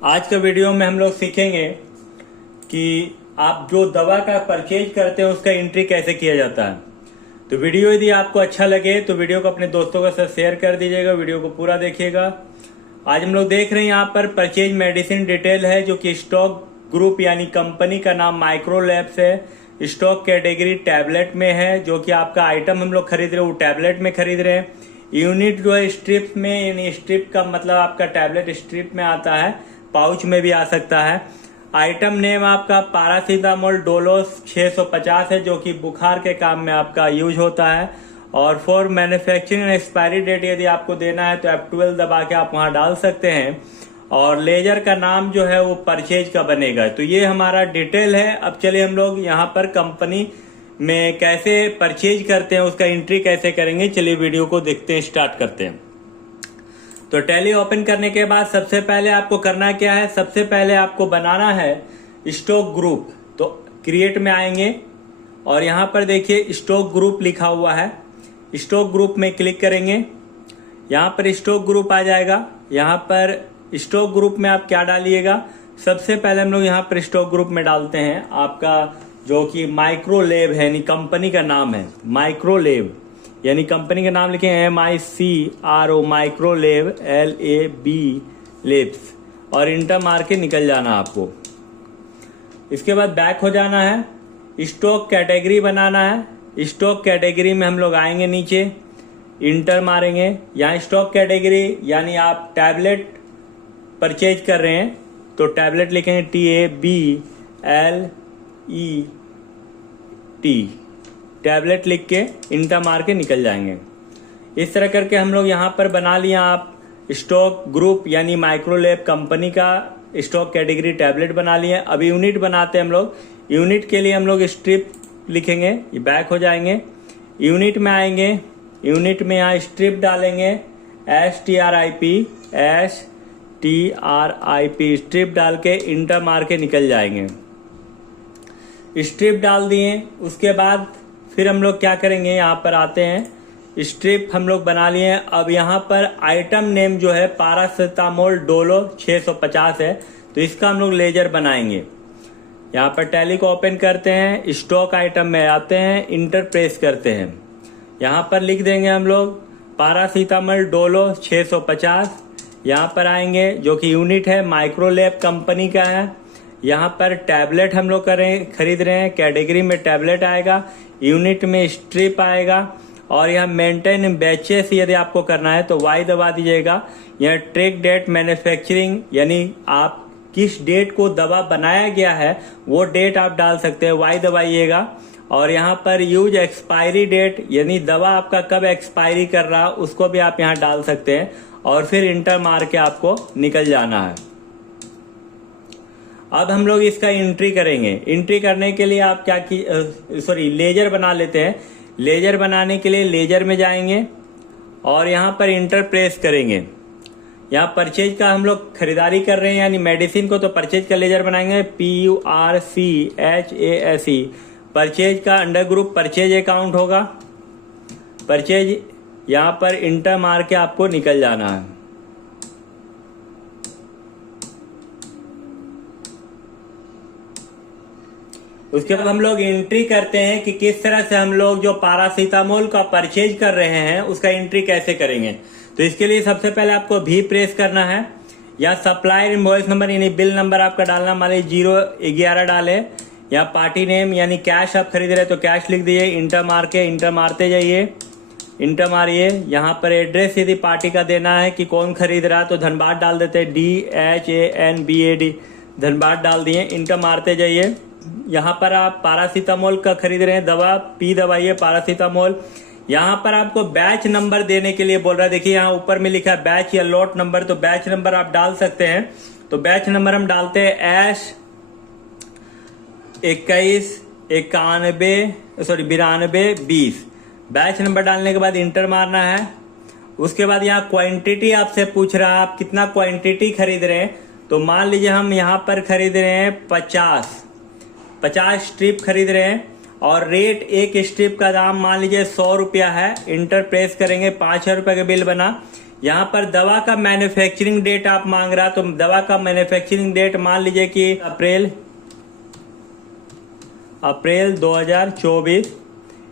आज के वीडियो में हम लोग सीखेंगे कि आप जो दवा का परचेज करते हैं उसका एंट्री कैसे किया जाता है। तो वीडियो यदि आपको अच्छा लगे तो वीडियो को अपने दोस्तों के साथ शेयर कर दीजिएगा, वीडियो को पूरा देखिएगा। आज हम लोग देख रहे हैं यहाँ पर परचेज मेडिसिन डिटेल है, जो कि स्टॉक ग्रुप यानी कंपनी का नाम माइक्रोलैब्स है। स्टॉक कैटेगरी टैबलेट में है, जो कि आपका आइटम हम लोग खरीद रहे हैं वो टैबलेट में खरीद रहे हैं। यूनिट जो है स्ट्रिप में, यानी स्ट्रिप का मतलब आपका टैबलेट स्ट्रिप में आता है, पाउच में भी आ सकता है। आइटम नेम आपका पैरासीटामोल डोलो 650 है, जो कि बुखार के काम में आपका यूज होता है। और फॉर मैन्युफैक्चरिंग एक्सपायरी डेट यदि आपको देना है तो F12 दबा के आप वहां डाल सकते हैं। और लेजर का नाम जो है वो परचेज का बनेगा। तो ये हमारा डिटेल है। अब चलिए हम लोग यहाँ पर कंपनी में कैसे परचेज करते हैं, उसका एंट्री कैसे करेंगे, चलिए वीडियो को देखते हैं, स्टार्ट करते हैं। तो टैली ओपन करने के बाद सबसे पहले आपको करना क्या है, सबसे पहले आपको बनाना है स्टॉक ग्रुप। तो क्रिएट में आएंगे और यहाँ पर देखिए स्टॉक ग्रुप लिखा हुआ है। स्टॉक ग्रुप में क्लिक करेंगे, यहाँ पर स्टॉक ग्रुप आ जाएगा। यहाँ पर स्टॉक ग्रुप में आप क्या डालिएगा, सबसे पहले हम लोग यहाँ पर स्टॉक ग्रुप में डालते हैं आपका जो कि माइक्रोलैब है, यानी कंपनी का नाम है माइक्रोलैब, यानी कंपनी का नाम लिखे MICRO माइक्रोलैब LAB लेब्स, और इंटर मार के निकल जाना आपको। इसके बाद बैक हो जाना है, स्टॉक कैटेगरी बनाना है। स्टॉक कैटेगरी में हम लोग आएंगे, नीचे इंटर मारेंगे। यहाँ स्टॉक कैटेगरी यानी आप टैबलेट परचेज कर रहे हैं तो टैबलेट लिखेंगे TABLET, टैबलेट लिख के इंटर मार के निकल जाएंगे। इस तरह करके हम लोग यहाँ पर बना लिया आप स्टॉक ग्रुप यानी माइक्रोलैब कंपनी का स्टॉक कैटेगरी टैबलेट बना लिए। अब यूनिट बनाते हैं हम लोग। यूनिट के लिए हम लोग स्ट्रिप लिखेंगे, ये बैक हो जाएंगे, यूनिट में आएंगे। यूनिट में यहाँ स्ट्रिप डालेंगे STRIP स्ट्रिप डाल के इंटर मार के निकल जाएंगे। स्ट्रिप डाल दिए, उसके बाद फिर हम लोग क्या करेंगे, यहाँ पर आते हैं, स्ट्रिप हम लोग बना लिए हैं। अब यहाँ पर आइटम नेम जो है पैरासीटामोल डोलो 650 है, तो इसका हम लोग लेजर बनाएंगे। यहाँ पर टैली को ओपन करते हैं, स्टॉक आइटम में आते हैं, इंटर प्रेस करते हैं। यहाँ पर लिख देंगे हम लोग पैरासीटामोल डोलो 650। यहाँ पर आएंगे, जो कि यूनिट है माइक्रोलैब कंपनी का है। यहाँ पर टैबलेट हम लोग खरीद रहे हैं, कैटेगरी में टैबलेट आएगा, यूनिट में स्ट्रिप आएगा। और यहाँ मेंटेन बैचेस यदि आपको करना है तो Y दबा दीजिएगा। यहाँ ट्रैक डेट मैन्युफैक्चरिंग, यानी आप किस डेट को दवा बनाया गया है वो डेट आप डाल सकते हैं, Y दबाइएगा। और यहाँ पर यूज एक्सपायरी डेट, यानी दवा आपका कब एक्सपायरी कर रहा उसको भी आप यहाँ डाल सकते हैं। और फिर इंटर मार के आपको निकल जाना है। अब हम लोग इसका एंट्री करेंगे। एंट्री करने के लिए आप लेजर बना लेते हैं। लेजर बनाने के लिए लेजर में जाएंगे और यहाँ पर इंटर प्रेस करेंगे। यहाँ परचेज का हम लोग खरीदारी कर रहे हैं, यानी मेडिसिन को, तो परचेज का लेजर बनाएंगे PURCHASE। परचेज का अंडर ग्रुप परचेज अकाउंट होगा। परचेज यहाँ पर इंटर मार के आपको निकल जाना है। उसके बाद हम लोग एंट्री करते हैं कि किस तरह से हम लोग जो पैरासीटामोल का परचेज कर रहे हैं उसका एंट्री कैसे करेंगे। तो इसके लिए सबसे पहले आपको भी प्रेस करना है, या सप्लायर इनवॉइस नंबर यानी बिल नंबर आपका डालना, मान लीजिए 011 डाले। या पार्टी नेम यानी कैश आप खरीद रहे हैं तो कैश लिख दीजिए, इंटर मार के, इंटर मारते जाइए, इंटर मारिए। यहाँ पर एड्रेस यदि पार्टी का देना है कि कौन खरीद रहा है तो धनबाद डाल देते हैं, DHANBAD धनबाद डाल दिए, इंटर मारते जाइए। यहाँ पर आप पैरासीटामोल का खरीद रहे हैं दवा, P दबाइए पैरासीटामोल। यहाँ पर आपको बैच नंबर देने के लिए बोल रहा है, देखिए यहाँ ऊपर में लिखा है बैच या लॉट नंबर, तो बैच नंबर आप डाल सकते हैं। तो बैच नंबर हम डालते हैं S219220। बैच नंबर डालने के बाद इंटर मारना है। उसके बाद यहाँ क्वांटिटी आपसे पूछ रहा है, आप कितना क्वांटिटी खरीद रहे हैं। तो मान लीजिए हम यहाँ पर खरीद रहे हैं 50 स्ट्रिप खरीद रहे हैं, और रेट एक स्ट्रिप का दाम मान लीजिए 100 रुपया है। इंटर प्रेस करेंगे, 5,000 रुपये का बिल बना। यहाँ पर दवा का मैन्युफैक्चरिंग डेट आप मांग रहा, तो दवा का मैन्युफैक्चरिंग डेट मान लीजिए कि अप्रैल 2024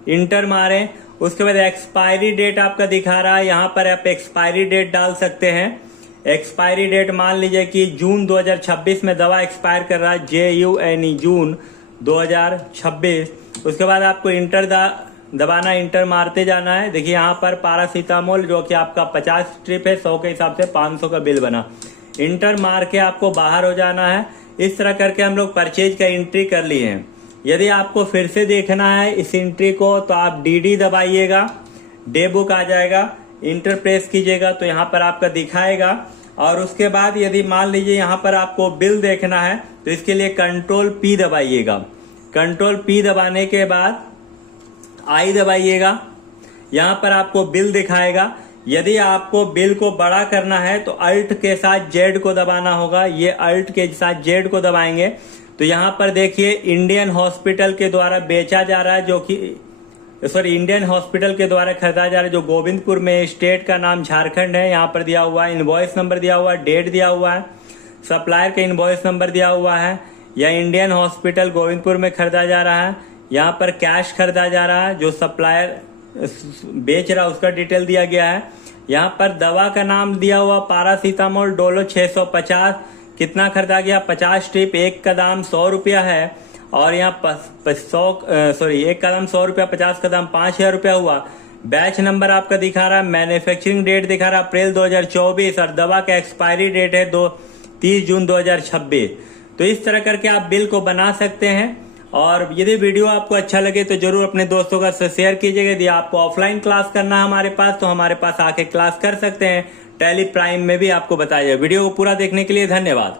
इंटर मारे। उसके बाद एक्सपायरी डेट आपका दिखा रहा है, यहाँ पर आप एक्सपायरी डेट डाल सकते हैं। एक्सपायरी डेट मान लीजिए कि जून 2026 में दवा एक्सपायर कर रहा है, JUNE जून 2026। उसके बाद आपको इंटर दबाना, इंटर मारते जाना है। देखिए यहाँ पर पैरासीटामोल जो कि आपका 50 स्ट्रिप है, 100 के हिसाब से 500 का बिल बना। इंटर मार के आपको बाहर हो जाना है। इस तरह करके हम लोग परचेज का एंट्री कर लिए हैं। यदि आपको फिर से देखना है इस एंट्री को तो आप DD दबाइएगा, डे बुक आ जाएगा, इंटर प्रेस कीजिएगा तो यहाँ पर आपका दिखाएगा। और उसके बाद यदि मान लीजिए यहाँ पर आपको बिल देखना है तो इसके लिए कंट्रोल P दबाइएगा। कंट्रोल P दबाने के बाद I दबाइएगा, यहाँ पर आपको बिल दिखाएगा। यदि आपको बिल को बड़ा करना है तो अल्ट के साथ Z को दबाना होगा। ये अल्ट के साथ Z को दबाएंगे तो यहाँ पर देखिए इंडियन हॉस्पिटल के द्वारा बेचा जा रहा है, जो कि इंडियन हॉस्पिटल के द्वारा खरीदा जा रहा है, जो गोविंदपुर में, स्टेट का नाम झारखंड है। यहाँ पर दिया हुआ है, इनवॉइस नंबर दिया हुआ है, डेट दिया हुआ है, सप्लायर का इनवॉइस नंबर दिया हुआ है। यह इंडियन हॉस्पिटल गोविंदपुर में खरीदा जा रहा है। यहाँ पर कैश खरीदा जा रहा है, जो सप्लायर बेच रहा है उसका डिटेल दिया गया है। यहाँ पर दवा का नाम दिया हुआ पैरासीटामोल डोलो 650, कितना खरीदा गया, 50 स्ट्रिप, एक का दाम 100 रुपया है। और यहाँ एक का दाम 100 रुपया, 50 का दाम 5000 रुपया हुआ। बैच नंबर आपका दिखा रहा है, मैन्युफैक्चरिंग डेट दिखा रहा है अप्रैल 2024 और दवा का एक्सपायरी डेट है 30 जून 2026। तो इस तरह करके आप बिल को बना सकते हैं। और यदि वीडियो आपको अच्छा लगे तो जरूर अपने दोस्तों का शेयर कीजिएगा। यदि आपको ऑफलाइन क्लास करना है हमारे पास तो हमारे पास आके क्लास कर सकते हैं। टैली प्राइम में भी आपको बताया जाए। वीडियो को पूरा देखने के लिए धन्यवाद।